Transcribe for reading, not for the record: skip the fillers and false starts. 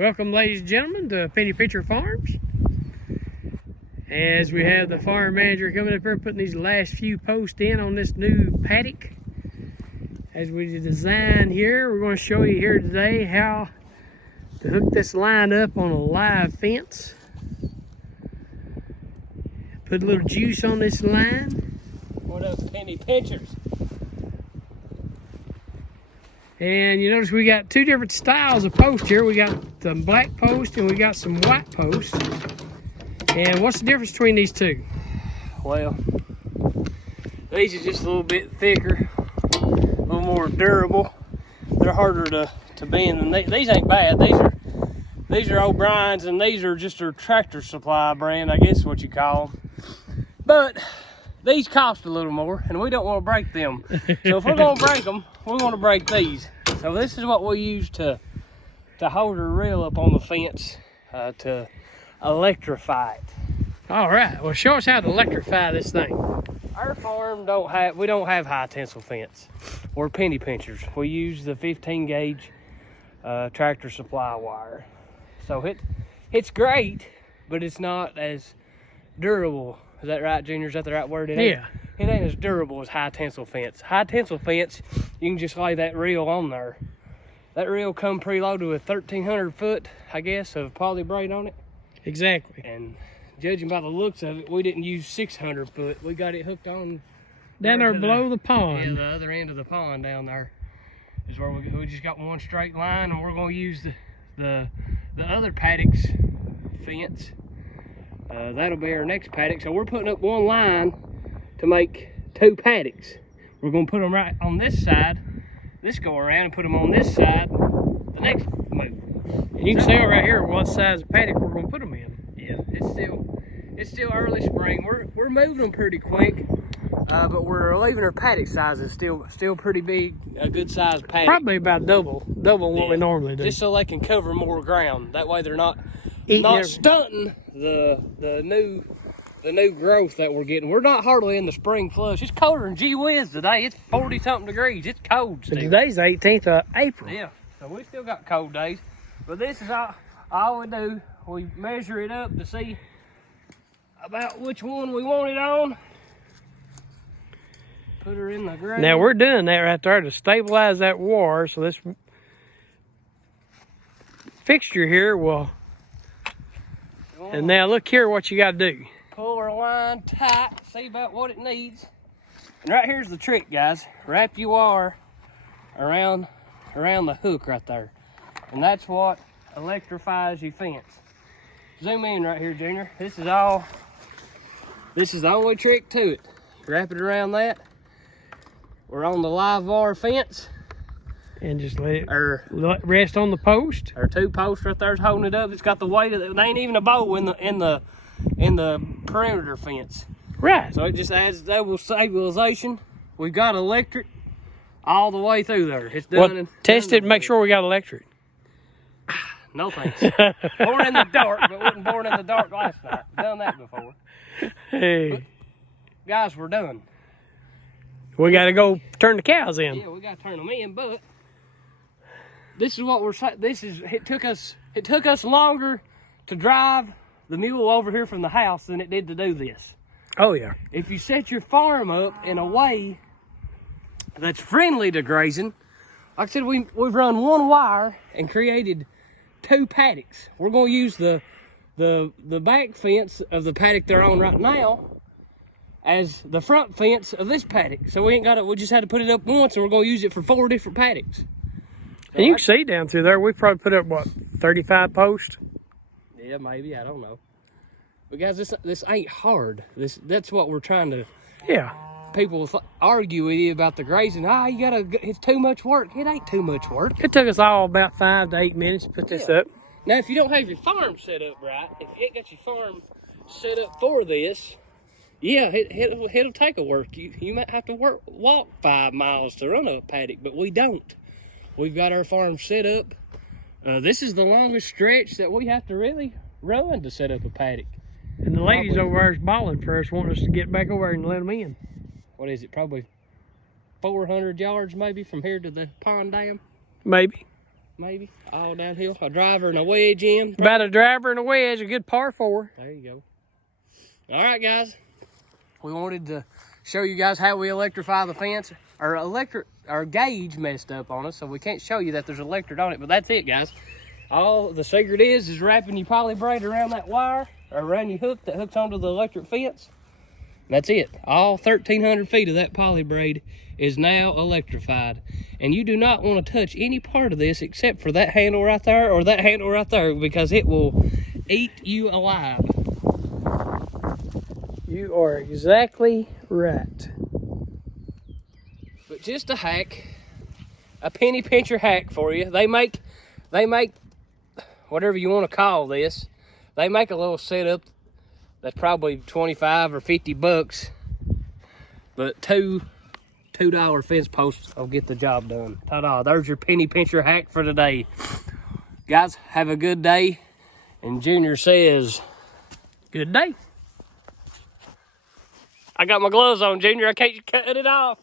Welcome, ladies and gentlemen, to Penny Pitcher Farms. As we have the farm manager coming up here putting these last few posts in on this new paddock. As we design here, we're going to show you here today how to hook this line up on a live fence. Put a little juice on this line. What up, Penny Pitchers? And you notice we got two different styles of post here. We got some black post and we got some white post. And what's the difference between these two? Well, these are just a little bit thicker, a little more durable. They're harder to bend than these ain't bad. These are O'Brien's, and these are just their Tractor Supply brand, I guess is what you call them. But these cost a little more, and we don't want to break them. So if we're going to break them, we want to break these. So this is what we use to hold our reel up on the fence to electrify it. All right, well, show us how to electrify this thing. Our farm we don't have high tensile fence or penny pinchers. We use the 15 gauge Tractor Supply wire. So it's great, but it's not as durable. Is that right, Junior? Is that the right word? It ain't as durable as high tensile fence. High tensile fence, you can just lay that reel on there. That reel come preloaded with 1,300 foot, I guess, of poly braid on it. Exactly. And judging by the looks of it, we didn't use 600 foot. We got it hooked on down there below the pond. Yeah, the other end of the pond down there is where we just got one straight line, and we're going to use the other paddock's fence. That'll be our next paddock. So we're putting up one line to make two paddocks. We're going to put them right on this side, this go around, and put them on this side the next move. And you can see right here what size paddock we're going to put them in. Yeah, it's still early spring. We're moving them pretty quick, but we're leaving our paddock sizes still pretty big, a good sized paddock. Probably about double what we normally do. Just so they can cover more ground. That way they're not stunting the new growth that we're getting. We're not hardly in the spring flush. It's colder than gee whiz today. It's 40 something degrees. It's cold still. Today's the 18th of April. Yeah, so we still got cold days. But this is all we do. We measure it up to see about which one we want it on. Put her in the ground. Now we're doing that right there to stabilize that wire, so this fixture here will. And now look here what you got to do. Pull our line tight, see about what it needs. And right here's the trick, guys. Wrap your wire around the hook right there. And that's what electrifies your fence. Zoom in right here, Junior. This is the only trick to it. Wrap it around that. We're on the live wire fence. And just let it rest on the post. Our two posts right there's holding it up. It's got the weight of it. There ain't even a bow in the perimeter fence. Right. So it just adds stabilization. We've got electric all the way through there. It's done. Well, test it and make sure we got electric. No thanks. Born in the dark, but wasn't born in the dark last night. Done that before. Hey. But, guys, we're done. We got to go turn the cows in. Yeah, we got to turn them in, but this is what we're saying. It took us longer to drive the mule over here from the house than it did to do this. Oh, yeah. If you set your farm up in a way that's friendly to grazing, like I said, we've run one wire and created two paddocks. We're going to use the back fence of the paddock they're on right now as the front fence of this paddock. So we just had to put it up once, and we're going to use it for 4 different paddocks. So and you can see down through there, we probably put up, what, 35 posts? Yeah, maybe. I don't know. But guys, this ain't hard. That's what we're trying to. Yeah. People argue with you about the grazing. It's too much work. It ain't too much work. It took us all about 5 to 8 minutes to put this up. Now, if you don't have your farm set up right, if you ain't got your farm set up for this, yeah, it'll take a work. You might have to walk 5 miles to run a paddock, but we don't. We've got our farm set up. This is the longest stretch that we have to really run to set up a paddock. And the ladies over there is bawling for us, wanting us to get back over there and let them in. What is it? Probably 400 yards maybe from here to the pond dam. Maybe. maybe, all downhill. A driver and a wedge in. About a driver and a wedge, a good par 4. There you go. All right, guys. We wanted to show you guys how we electrify the fence. Our gauge messed up on us, so we can't show you that there's electric on it, but that's it, guys. All the secret is wrapping your poly braid around that wire, or around your hook that hooks onto the electric fence. That's it. All 1,300 feet of that poly braid is now electrified. And you do not want to touch any part of this except for that handle right there or that handle right there, because it will eat you alive. You are exactly right. But just a hack, a penny pincher hack for you. They make whatever you want to call this. They make a little setup that's probably 25 or 50 bucks, but $2 fence posts will get the job done. Ta-da, there's your penny pincher hack for today. Guys, have a good day. And Junior says, good day. I got my gloves on, Junior. I can't cut it off.